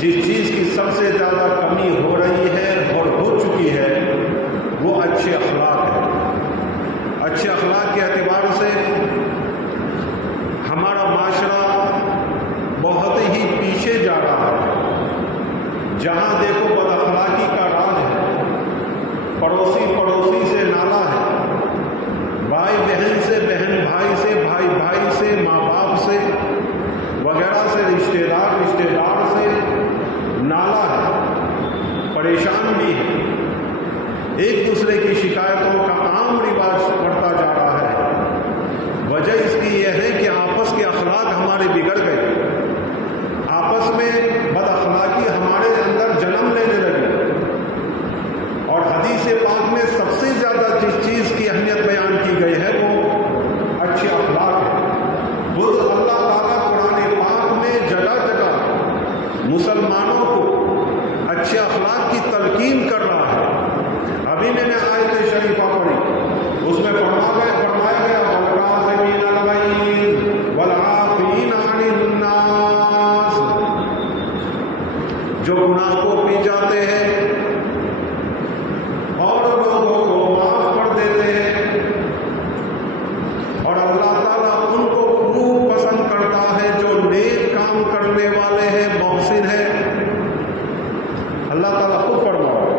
جس چیز کی سب سے زیادہ کمی ہو رہی ہے اور پڑوسی سے نالا ہے، بھائی بہن سے، بہن بھائی سے، بھائی بھائی سے، ماں باپ سے وغیرہ سے، رشتہ دار سے نالا ہے، پریشان بھی ہے۔ ایک دوسرے کی شکایتوں کا عام رواج بڑھتا جا رہا ہے۔ وجہ اس کی یہ ہے کہ آپس کے اخلاق ہمارے بگڑ گئے، آپس میں بد اخلاقی ہمارے اندر جنم لینے لگی، اور حدیث پاک میں سب سے زیادہ جس چیز کی اہمیت بیان کی گئی ہے وہ اچھے اخلاق ہے۔ خود اللہ تعالیٰ قرآن پاک میں جگہ جگہ مسلمانوں کو اچھے اخلاق کی تلقین کر رہا ہے۔ ابھی میں نے آیت شریفہ پڑھی، اس میں فرمایا گیا والکاظمین الغیظ والعافین عن الناس، جو گناہ کو پی جاتے ہیں اور لوگوں کو معاف کر دیتے ہیں، اور اللہ تعالیٰ ان کو خوب پسند کرتا ہے جو نیک کام کرنے والے ہیں، محسن ہیں۔ اللہ تعالیٰ خود فرما رہا ہے۔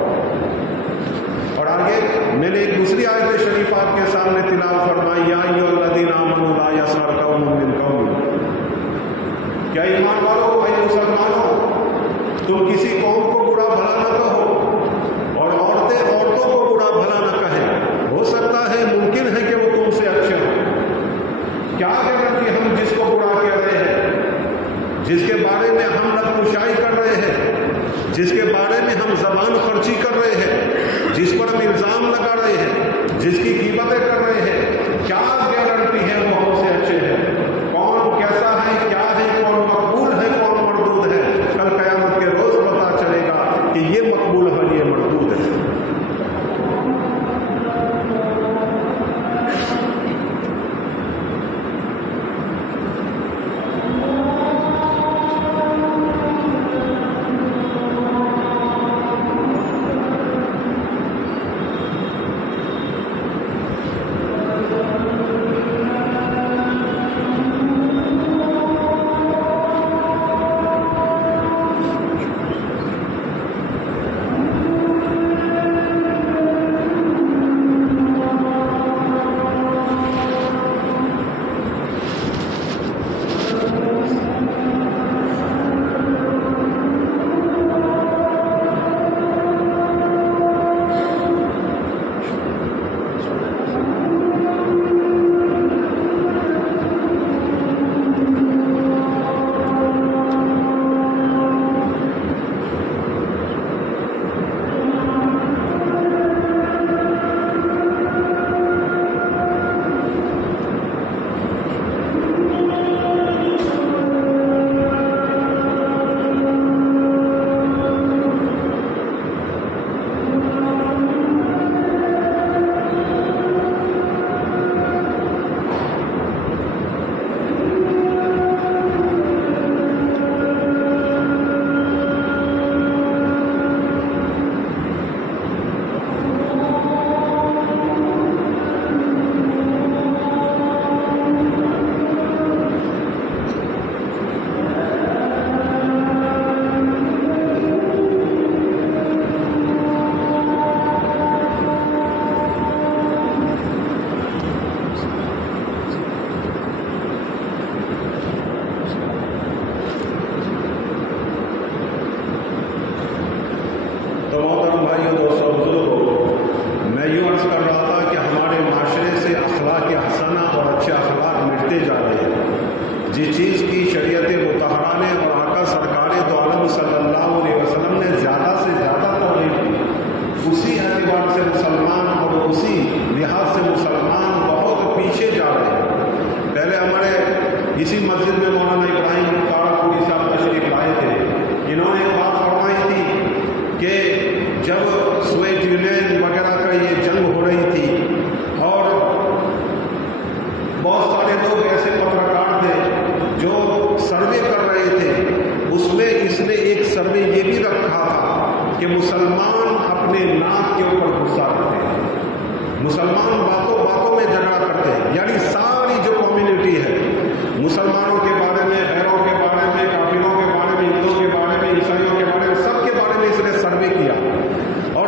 اور آگے میں نے ایک دوسری آیت شریف آپ کے سامنے تلاوت فرمائی، یا ایھا الذین آمنوا لا یسخر قوم من قوم، کیا ایمان والو، اے مسلمانوں، تم کسی قوم کو برا بھلا نہ کہو، اور عورتیں عورتوں کو برا بھلا نہ کہیں۔ ہو سکتا ہے، ممکن ہے کہ وہ تم سے اچھے ہوں۔ کیا کہ ہم جس کو برا کہہ رہے ہیں، جس کے بارے میں ہم نقوشائی کر رہے ہیں، جس کے بارے میں ہم زبان خرچی کر رہے ہیں، جس پر ہم الزام لگا رہے ہیں، جس کی غیبتیں کر رہے ہیں، کیا گارنٹی ہے وہ ہم سے اچھے ہیں؟ کون کیسا ہے، کیا ہے، کون مقبول ہے، کون مردود ہے؟ کل قیامت کے روز پتہ چلے گا کہ یہ مقبول ہے، یہ مردود ہے۔ جس چیز کی شریعت مطہرہ نے اور آقا سرکار دو عالم صلی اللہ علیہ وسلم نے زیادہ سے زیادہ ترغیب دی، اسی اعتبار سے مسلمان اور اسی لحاظ سے مسلمان بہت پیچھے جا رہے ہیں۔ پہلے ہمارے اسی مسجد میں مولانا ابراہیم کارپوری صاحب تشریف لائے تھے، انہوں نے ایک بات فرمائی تھی کہ جب سوویت یونین وغیرہ کا یہ جنگ ہو رہی تھی اور بہت سارے لوگ ایسے پترکار تھے جو سروے کر رہے تھے، اس میں اس نے ایک سروے یہ بھی رکھا تھا کہ مسلمان اپنے ناک کے اوپر غصہ کرتے ہیں، مسلمان باتوں باتوں میں جھگڑا کرتے ہیں، یعنی ساری جو کمیونٹی ہے مسلمانوں کے بارے میں، غیروں کے بارے میں، کافروں کے بارے میں، ہندوؤں کے بارے میں، عیسائیوں کے بارے میں، سب کے بارے میں اس نے سروے کیا اور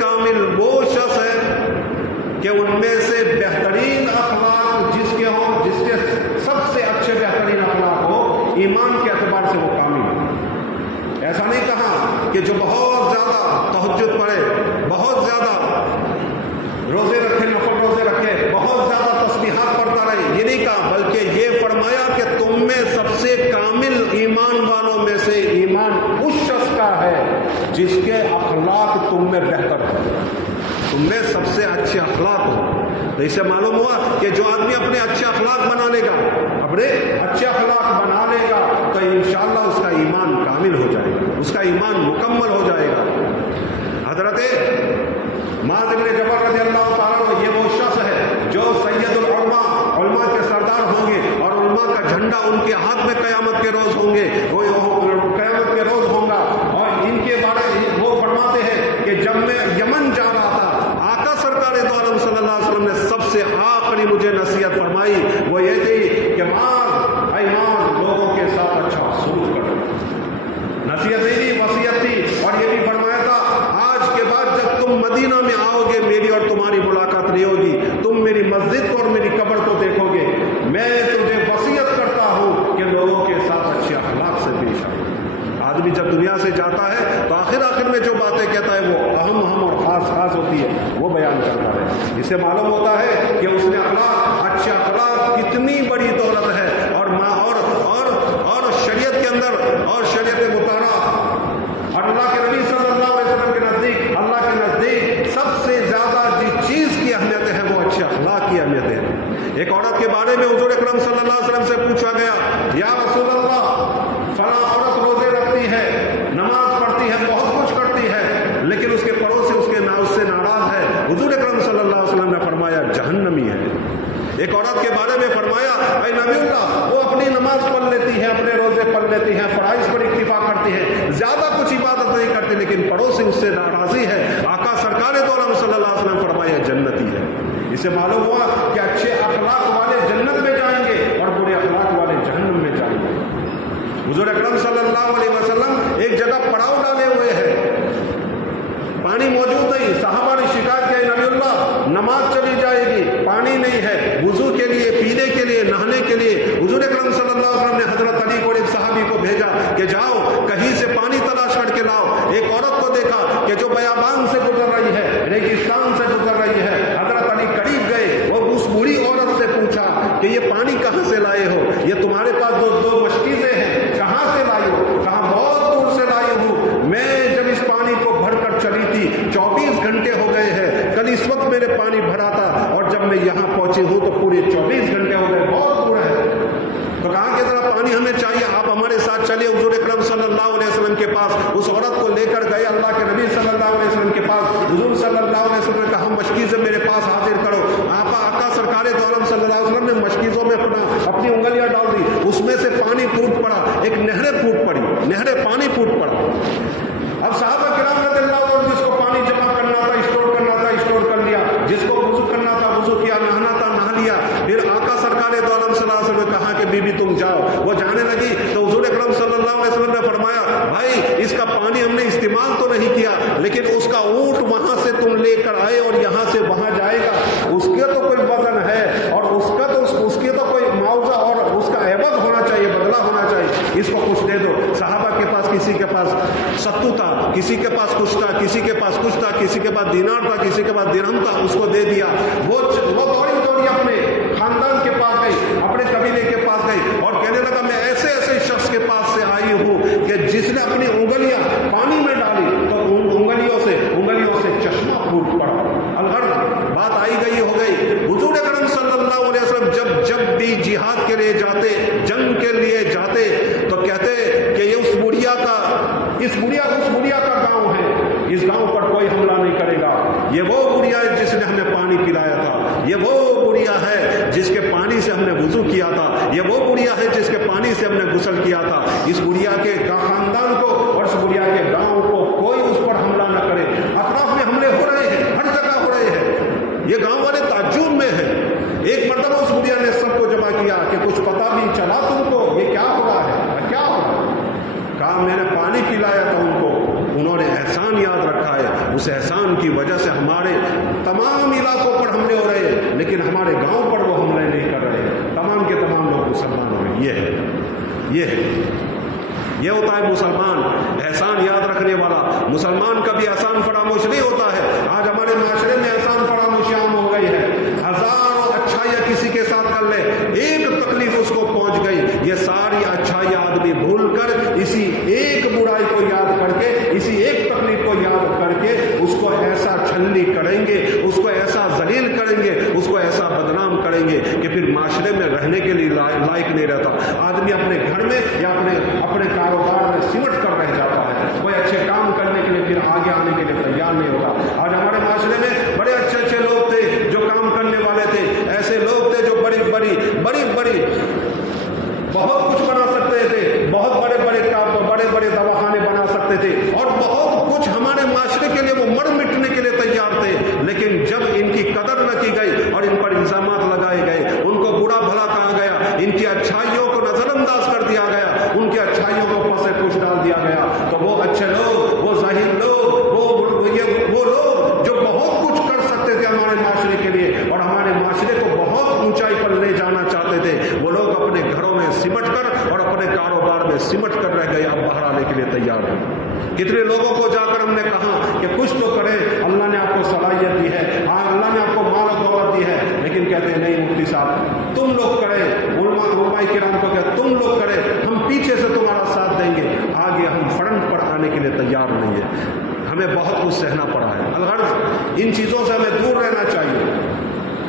کامل وہ شخص ہے کہ ان میں سے بہترین اخلاق جس کے ہوں، جس کے سب سے اچھے بہترین اخلاق ہو، ایمان کے اعتبار سے وہ کامل ہو۔ ایسا نہیں کہا کہ جو بہت زیادہ تہجد پڑھے، بہت زیادہ روزے رکھے، نفل روزے رکھے، بہت زیادہ تسبیحات پڑھتا رہے، یہ نہیں کہا، بلکہ یہ فرمایا کہ تم میں سب سے کامل ایمان والوں میں سے ایمان اس شخص کا ہے جس کے اخلاق تم میں بہتر ہے، تم میں سب سے اچھے اخلاق ہو۔ تو اس سے معلوم ہوا کہ جو آدمی اپنے اچھے اخلاق بنا لے گا، اپنے اچھے اخلاق بنا لے گا، تو انشاءاللہ اس کا ایمان کامل ہو جائے گا، اس کا ایمان مکمل ہو جائے گا۔ حضرت معاذ بن جبل رضی اللہ تعالیٰ عنہ، یہ وہ شخص ہے جو سید العلماء، علماء کے سردار ہوں گے، اور علماء کا جھنڈا ان کے ہاتھ میں قیامت کے روز ہوں گے، وہ قیامت کے روز ہوگا۔ اور ان کے بارے وہ فرماتے ہیں کہ جب میں یمن جا رہا تھا، آقا سرکار دو عالم صلی اللہ علیہ وسلم نے سب سے آخری مجھے نصیحت فرمائی، وہ یہ تھی کہ معاذ، اے معاذ، لوگوں کے ساتھ اچھا سلوک کرو۔ نصیحت نہیں تھی، وصیت تھی۔ اور یہ بھی فرمایا تھا، آج کے بعد جب تم مدینہ میں آؤ گے، میری اور تمہاری ملاقات نہیں ہوگی، تم میری مسجد کو اور میری قبر کو دیکھو گے، میں تجھے وصیت کرتا ہوں کہ لوگوں کے ساتھ اچھے اخلاق سے پیش آؤ۔ آدمی جب دنیا سے جاتا ہے تو آخر میں جو باتیں کہتا ہے وہ اہم اور خاص ہوتی ہے، وہ بیان کرتا ہے۔ اس سے معلوم ہوتا ہے کہ اس نے اخلاق، اچھے اخلاق کتنی بڑی دولت ہے، اور شریعت کے اندر اور شریعت مطالعہ اور اللہ کے نبی صلی اللہ علیہ وسلم کے نزدیک، اللہ کے نزدیک سب سے زیادہ جس چیز کی اہمیت ہے وہ اچھے اخلاق کی اہمیت ہے۔ ایک عورت کے بارے میں حضور اکرم صلی اللہ علیہ وسلم سے پوچھا گیا، یا رسول اللہ، فلاں عورت روزے رکھتی ہے، نماز پڑھتی ہے، بہت کچھ کرتی ہے، لیکن اس کے پڑوسی اس سے ناراض ہے۔ حضور اکرم صلی اللہ علیہ وسلم نے فرمایا جہنمی ہے۔ ایک عورت کے بارے میں فرمایا، اے نبی اللہ، وہ اپنی نماز پڑھ لیتی ہے، اپنے روزے پڑھ لیتی ہے، فرائض پر اکتفا کرتی ہے، زیادہ کچھ عبادت نہیں کرتی، لیکن پڑوسی اس سے ناراضی ہے۔ آقا سرکار دو عالم صلی اللہ علیہ وسلم فرمایا جنتی ہے۔ اس سے معلوم ہوا کہ اچھے اخلاق والے جنت میں جائیں گے اور برے اخلاق والے جہنم میں جائیں گے۔ حضور اکرم صلی اللہ علیہ وسلم ایک جگہ پڑاؤ ڈالے ہوئے ہیں، پانی موجود نہیں، صحابہ نے شکایت کی، نبی اللہ، نماز چلی جائے گی، پانی نہیں ہے وضو کے لیے، پینے کے لیے، نہانے کے لیے۔ حضور اکرم صلی اللہ علیہ وسلم نے حضرت علی کو اور ایک صحابی کو بھیجا کہ جاؤ کہیں سے پانی تلاش کر کے لاؤ۔ ایک عورت کو دیکھا کہ جو بیابان سے گزر رہی ہے، ریگستان سے گزر رہی ہے، حضرت علی قریب گئے اور اس بوڑھی عورت سے پوچھا کہ یہ پانی کہاں سے لائے ہو، یہ تمہارے پاس دو مشکیزیں ہیں، کہاں سے لائی ہو؟ کہا بہت دور سے لائی ہوں، میں جب اس پانی کو بھر کر چلی تھی 24 گھنٹے ہو گئے ہیں، کل اس وقت میں نے پانی بھرا تھا اور جب میں یہاں پہنچی ہوں تو پورے 24 گھنٹے ہو گئے، بہت دور ہے۔ تو کہا کہ ذرا پانی ہمیں چاہیے، آپ ہمارے ساتھ چلے۔ حضور اکرم صلی اللہ علیہ وسلم کے پاس اس عورت کو لے کر گئے، اللہ کے نبی صلی اللہ علیہ وسلم کے پاس۔ حضور صلی اللہ علیہ وسلم نے کہا مشکیزیں میرے پاس حاضر کرو۔ آقا سرکار دو عالم صلی اللہ علیہ وسلم نے مشکیزوں میں اپنی انگلیاں ڈال دی، اس میں سے پانی پھوٹ پڑا، ایک نہریں پھوٹ پڑی، نہریں پانی پھوٹ پڑا۔ اب صحابہ کرام رضی اللہ عنہ، جس کو پانی جمع کرنا تھا، اسٹور کرنا تھا، اسٹور کر لیا، جس کو وضو کرنا تھا وضو کیا، نہانا تھا نہا لیا۔ پھر آقا سرکار دو عالم صلی اللہ علیہ وسلم نے کہا کہ بی بی تم جاؤ۔ وہ جانے لگی تو حضور اکرم صلی اللہ علیہ وسلم نے فرمایا، بھائی اس کا پانی ہم نے استعمال تو نہیں کیا، لیکن اس کا اونٹ وہاں سے تم لے کر آئے اور یہاں سے وہاں جائے گا، اس کے تو کوئی وزن ہے اور اس کے تو کوئی معاوضہ اور اس کا عوض ہونا چاہیے، بدلہ ہونا چاہیے، اس کو کچھ دے دو۔ صحابہ کے پاس کسی کے پاس ستو تھا، کسی کے پاس کچھ تھا، کسی کے پاس کچھ تھا، کسی کے پاس دینار تھا، کسی کے پاس درہم تھا، اس کو دے دیا۔ وہ دوڑی اپنے خاندان کے پاس گئی، اپنے قبیلے کے پاس گئی اور کہنے لگا میں ایسے شخص کے پاس سے آئی ہوں کہ جس نے اپنی انگلیاں پانی میں ڈالی تو ان انگلیوں سے چشمہ پھوٹ پڑا۔ الغرض بات آئی گئی ہو گئی۔ حضور اکرم صلی اللہ علیہ وسلم جب بھی جہاد کے لیے جاتے، جنگ کے لیے جاتے، تو کہتے کہ یہ اس بڑھیا کا گاؤں ہے، اس گاؤں پر کوئی حملہ نہیں کرے گا، یہ وہ بڑھیا ہے جس نے ہمیں پانی پلایا تھا، یہ وہ بڑھیا ہے جس کے پانی سے ہم نے وضو کیا تھا، یہ وہ بڑھیا ہے جس کے پانی سے ہم نے غسل کیا تھا۔ اس بڑھیا کے خاندان کو اور اس بڑھیا کے گاؤں کو کوئی اس پر حملہ نہ کرے۔ اطراف میں حملے ہو رہے ہیں، ہر جگہ ہو رہے ہیں، یہ گاؤں والے تعجب میں ہیں۔ ایک مرتبہ اس بڑھیا نے سب کو جمع کیا کہ کچھ پتہ بھی چلا تم کو یہ کیا ہو رہا ہے، کیا ہو رہا ہے؟ کہا میں نے پانی پلایا تھا ان کو، انہوں نے احسان یاد رکھا ہے، اس احسان کی وجہ سے ہمارے تمام علاقوں پر حملے ہو رہے ہیں، لیکن ہمارے گاؤں پر وہ حملے نہیں کر رہے، تمام کے تمام لوگ مسلمان ہو گئے۔ یہ ہوتا ہے مسلمان، احسان یاد رکھنے والا۔ مسلمان کبھی احسان فراموش نہیں ہوتا ہے۔ آج ہمارے معاشرے میں احسان فراموشی عام ہو گئی ہے، ہزاروں اچھائیاں کسی کے ساتھ کر لے، ایک تکلیف اس کو پہنچ گئی، یہ ساری اچھائیاں آدمی بھول کر اسی ایک برائی کو یاد کر کے، اسی ایک تکلیف کو یاد کر کے اس کو ایسا چھلنی کریں گے، اس کو ایسا ذلیل کریں گے، اس کو ایسا بدنام کریں گے کہ پھر معاشرے میں رہنے کے لیے لائق نہیں رہتا۔ آدمی اپنے گھر میں یا اپنے کاروبار میں سمٹ کر رہ جاتا ہے، کوئی اچھے کام کرنے کے لیے پھر آگے آنے کے لیے تیار نہیں ہوتا۔ آج ہمارے معاشرے میں بڑے اچھے لوگ تھے جو کام کرنے والے تھے، ایسے لوگ تھے جو بڑی بہت کچھ بنا سکتے تھے، بہت بڑے دواخانے بنا سکتے تھے، اور بہت کچھ ہمارے معاشرے کے لیے وہ مر مٹنے کے لیے تیار تھے، لیکن جب ان کی قدر نہ کی گئی اور ان پر الزامات لگائے گئے، ان کو برا بھلا کہا گیا، ان کی اچھائیوں کو نظر انداز کر دیا گیا، ان کی اچھائیوں کو پس پش ڈال دیا گیا، تو وہ اچھے لوگ، وہ ظاہر لوگ، وہ لوگ جو بہت کچھ کر سکتے تھے ہمارے معاشرے کے لیے اور ہمارے معاشرے کو بہت اونچائی پر لے جانا چاہتے تھے، وہ لوگ اپنے گھروں میں سمٹ کر اور اپنے کاروبار میں سمٹ کر رہ گئے، اب باہر آنے کے لیے تیار ہیں۔ کتنے لوگوں کو جا کر ہم نے کہا کہ کچھ تو کریں، اللہ نے آپ کو صلاحیت دی ہے، ہاں اللہ نے آپ کو مال و دولت دی ہے، لیکن کہتے ہیں نہیں مفتی صاحب تم لوگ کریں، علماء کرام کو کہ تم لوگ کریں، ہم پیچھے سے تمہارا ساتھ دیں گے، آگے ہم فرنٹ پر آنے کے لیے تیار نہیں ہے۔ ہمیں بہت کچھ سہنا پڑا ہے۔ الغرض ان چیزوں سے ہمیں دور رہنا چاہیے۔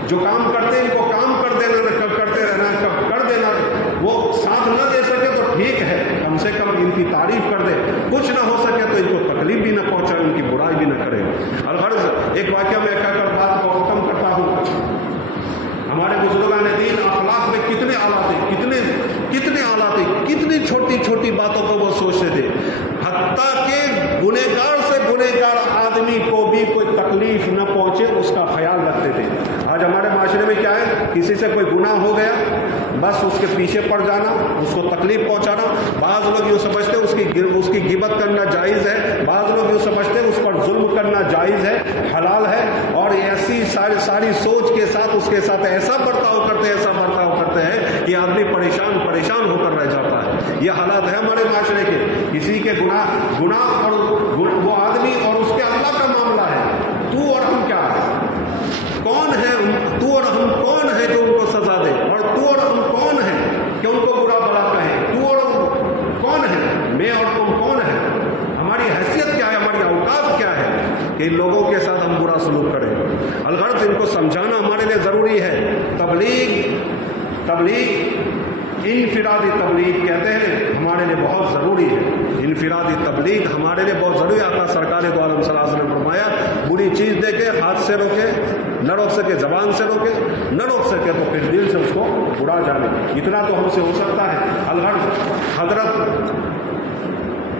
جو کام کرتے ہیں ان کو کام کرتے رہنا، وہ ساتھ نہ دے سکے تو ٹھیک ہے، کم سے کم ان کی تعریف کر دے، کچھ نہ ہو سکے تو ان کو تکلیف بھی نہ پہنچائے، ان کی برائی بھی نہ کرے۔ الغرض ایک واقعہ میں کہہ کر بات کو ختم کرتا ہوں۔ ہمارے بزرگان دین اخلاق میں کتنے اعلیٰ تھے، کتنی چھوٹی چھوٹی باتوں کو وہ سوچتے تھے، حتیٰ کہ گنہگار سے گنہگار آدمی کو بھی کوئی تکلیف نہ پہنچے اس کا خیال رکھتے تھے۔ آج ہمارے معاشرے میں کیا ہے، کسی سے کوئی گناہ ہو گیا بس اس کے پیچھے پڑ جانا، اس کو تکلیف پہنچانا۔ بعض لوگ یوں سمجھتے اس کی غیبت کرنا جائز ہے، بعض لوگ یوں سمجھتے اس پر ظلم کرنا جائز ہے، حلال ہے، اور ایسی ساری سوچ کے ساتھ اس کے ساتھ ایسا برتاؤ کرتے ہیں کہ آدمی پریشان ہو کر رہ جاتا ہے۔ یہ حالات ہے ہمارے معاشرے کے۔ کسی کے گناہ اور وہ آدمی اور اس کے اللہ کا معاملہ ہے، تو اور ہم کیا ہے، کون ہے تو اور ہم کون ہے جو ان کو سزا دے، اور تو اور ہم کون ہے کہ ان کو برا بھلا کہیں، تو اور ہم کون ہے، میں اور تم کون ہے، ہماری حیثیت کیا ہے، ہماری اوقات کیا ہے کہ ان لوگوں کے ساتھ ہم برا سلوک کریں۔ الغرض ان کو سمجھانا ہمارے لیے ضروری ہے۔ تبلیغ انفرادی تبلیغ کہتے ہیں ہمارے لیے بہت ضروری ہے۔ انفرادی تبلیغ ہمارے لیے بہت ضروری ہے۔ آقا سرکار دو عالم صلی اللہ علیہ وسلم نے فرمایا، بری چیز دے کے ہاتھ سے روکے، نہ روک سکے زبان سے روکے، نہ روک سکے تو پھر دل سے اس کو برا جانے، اتنا تو ہم سے ہو سکتا ہے۔ الغرض حضرت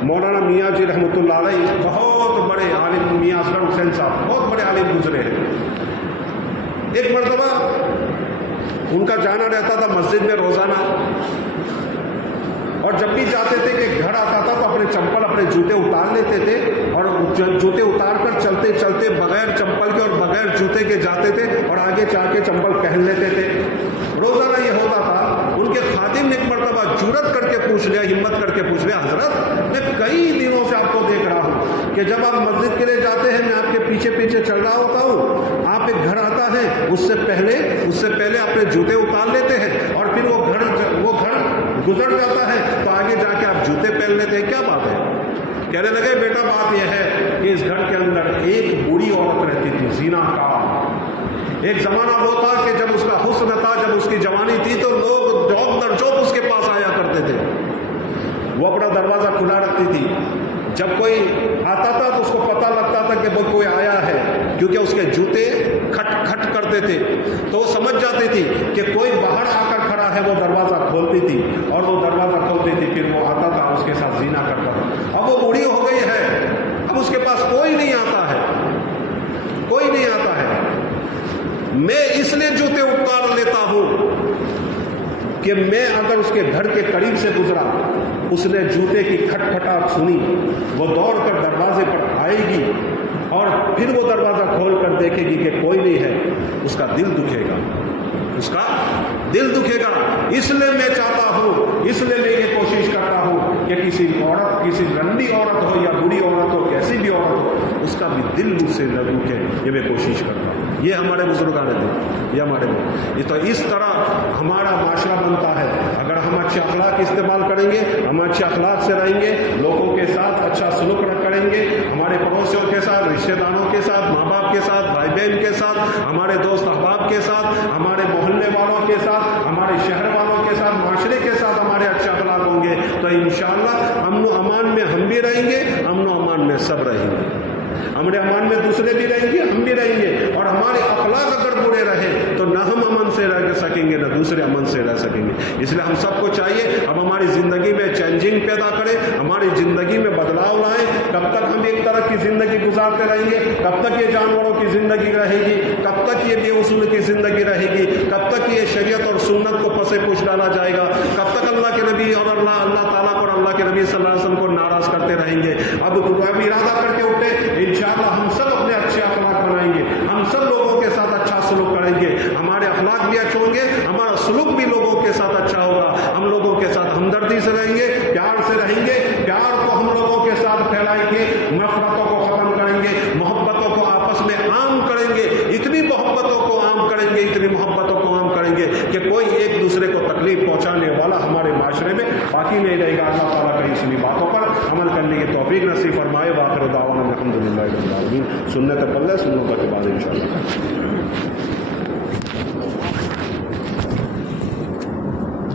مولانا میاں جی رحمۃ اللہ علیہ بہت بڑے عالم، میاں اصغر حسین صاحب بہت بڑے عالم گزرے ہیں۔ ایک مرتبہ ان کا جانا رہتا تھا مسجد میں روزانہ، اور جب بھی جاتے تھے کہ گھر آتا تھا تو اپنے چمپل اپنے جوتے اتار لیتے تھے، اور جوتے اتار کر چلتے بغیر چمپل کے اور بغیر جوتے کے جاتے تھے، اور آگے جا کے چمپل پہن لیتے تھے۔ روزانہ یہ ہوتا تھا۔ ان کے خادم نے ایک مرتبہ جرأت کر کے پوچھ لیا، ہمت کر کے پوچھ لیا، حضرت میں کئی دنوں سے آپ کو دیکھ رہا ہوں کہ جب آپ مسجد کے لیے جاتے ہیں میں آپ کے پیچھے چل رہا ہوتا ہوں، آپ ایک گھر آتا ہے اس سے پہلے اپنے جوتے اتار لیتے ہیں، اور پھر وہ گھر گزر جاتا ہے تو آگے جا کے آپ جوتے پہن لیتے ہیں، کیا بات ہے؟ کہنے لگے بیٹا بات یہ ہے کہ اس گھر کے اندر ایک بری عورت رہتی تھی، زنا کار۔ ایک زمانہ وہ تھا کہ جب اس کا حسن تھا، جب اس کی جوانی تھی تو لوگ جوب در جوب اس کے پاس آیا کرتے تھے، وہ اپنا دروازہ کھلا رکھتی تھی، جب کوئی آتا تھا تو اس کو پتہ لگتا تھا کہ وہ کوئی آیا ہے، کیونکہ اس کے جوتے کھٹ کھٹ کرتے تھے، تو وہ سمجھ جاتی تھی کہ کوئی باہر آ کر کھڑا ہے، وہ دروازہ کھولتی تھی، اور وہ دروازہ کھولتی تھی، پھر وہ آتا تھا اس کے ساتھ زنا کرتا تھا۔ اب وہ بوڑھی ہو گئی ہے، اب اس کے پاس کوئی نہیں آتا ہے، میں اس لیے جوتے اتار لیتا ہوں کہ میں اگر اس کے گھر کے قریب سے گزرا، اس نے جوتے کی کھٹکھٹاہٹ سنی، وہ دوڑ کر دروازے پر آئے گی اور پھر وہ دروازہ کھول کر دیکھے گی کہ کوئی نہیں ہے، اس کا دل دکھے گا، اس کا دل دکھے گا۔ اس لیے میں چاہتا ہوں، اس لیے میں یہ کوشش کرتا ہوں کہ کسی عورت، کسی گندی عورت ہو یا بری عورت ہو، کیسی بھی عورت ہو، اس کا بھی دل مجھ سے نہ دکھے، یہ میں کوشش کرتا ہوں۔ یہ ہمارے بزرگان نے یہ ہمارے یہ تو اس طرح ہمارا معاشرہ بنتا ہے۔ اگر ہم اچھے اخلاق استعمال کریں گے، ہم اچھے اخلاق سے رہیں گے، لوگوں کے ساتھ اچھا سلوک کریں گے، ہمارے پڑوسیوں کے ساتھ، رشتہ داروں کے ساتھ، ماں باپ کے ساتھ، بھائی بہن کے ساتھ، ہمارے دوست احباب کے ساتھ، ہمارے محلے والوں کے ساتھ، ہمارے شہر والوں کے ساتھ، معاشرے کے ساتھ ہمارے اچھے اخلاق ہوں گے تو انشاءاللہ امن و امان میں ہم بھی رہیں گے، امن و امان میں سب رہیں گے، امن و امان میں دوسرے بھی رہیں گے، ہم بھی رہیں گے۔ اور ہمارے اخلاق اگر برے رہے تو نہ ہم امن سے رہ سکیں گے، نہ دوسرے امن سے رہ سکیں گے۔ اس لیے ہم سب کو چاہیے اب ہماری زندگی میں چینجنگ پیدا کریں، ہماری زندگی میں بدلاؤ لائیں۔ کب تک ہم ایک طرح کی زندگی گزارتے رہیں گے؟ کب تک یہ جانوروں کی زندگی رہے گی؟ کب تک یہ بے اصول کی زندگی رہے گی؟ کب تک یہ شریعت اور سنت کو پس پوچھ ڈالا جائے گا؟ کب تک اللہ کے نبی اور اللہ تعالیٰ اور اللہ کے نبی صلی اللہ علیہ وسلم کو ناراض کرتے رہیں گے؟ اب ارادہ کر کے اٹھے، انشاءاللہ ہم سب اپنے اچھے اخلاق بنائیں گے، ہم سب لوگوں کے ساتھ اچھا سلوک کریں گے، ہمارے اخلاق بھی اچھے ہوں گے، ہمارا سلوک بھی لوگوں کے ساتھ اچھا ہوگا، ہم لوگوں کے ساتھ ہمدردی سے رہیں گے، پیار سے رہیں گے، پیار کو ہم لوگوں کے ساتھ پھیلائیں گے، نفرتوں کو ختم کریں گے، محبتوں کو آپس میں عام کریں گے، اتنی محبتوں کو عام کریں گے، اتنی محبتوں کو عام کریں گے کہ کوئی ایک دوسرے کو تکلیف پہنچانے والا ہمارے معاشرے میں باقی نہیں رہے گا۔ اللہ تعالیٰ کہیں اسی باتوں پر عمل کرنے کی توفیق نصیب فرمائے۔ وآخر دعوانا الحمدللہ رب العالمین۔ سنت پلے سنتوں کے بعد انشاءاللہ۔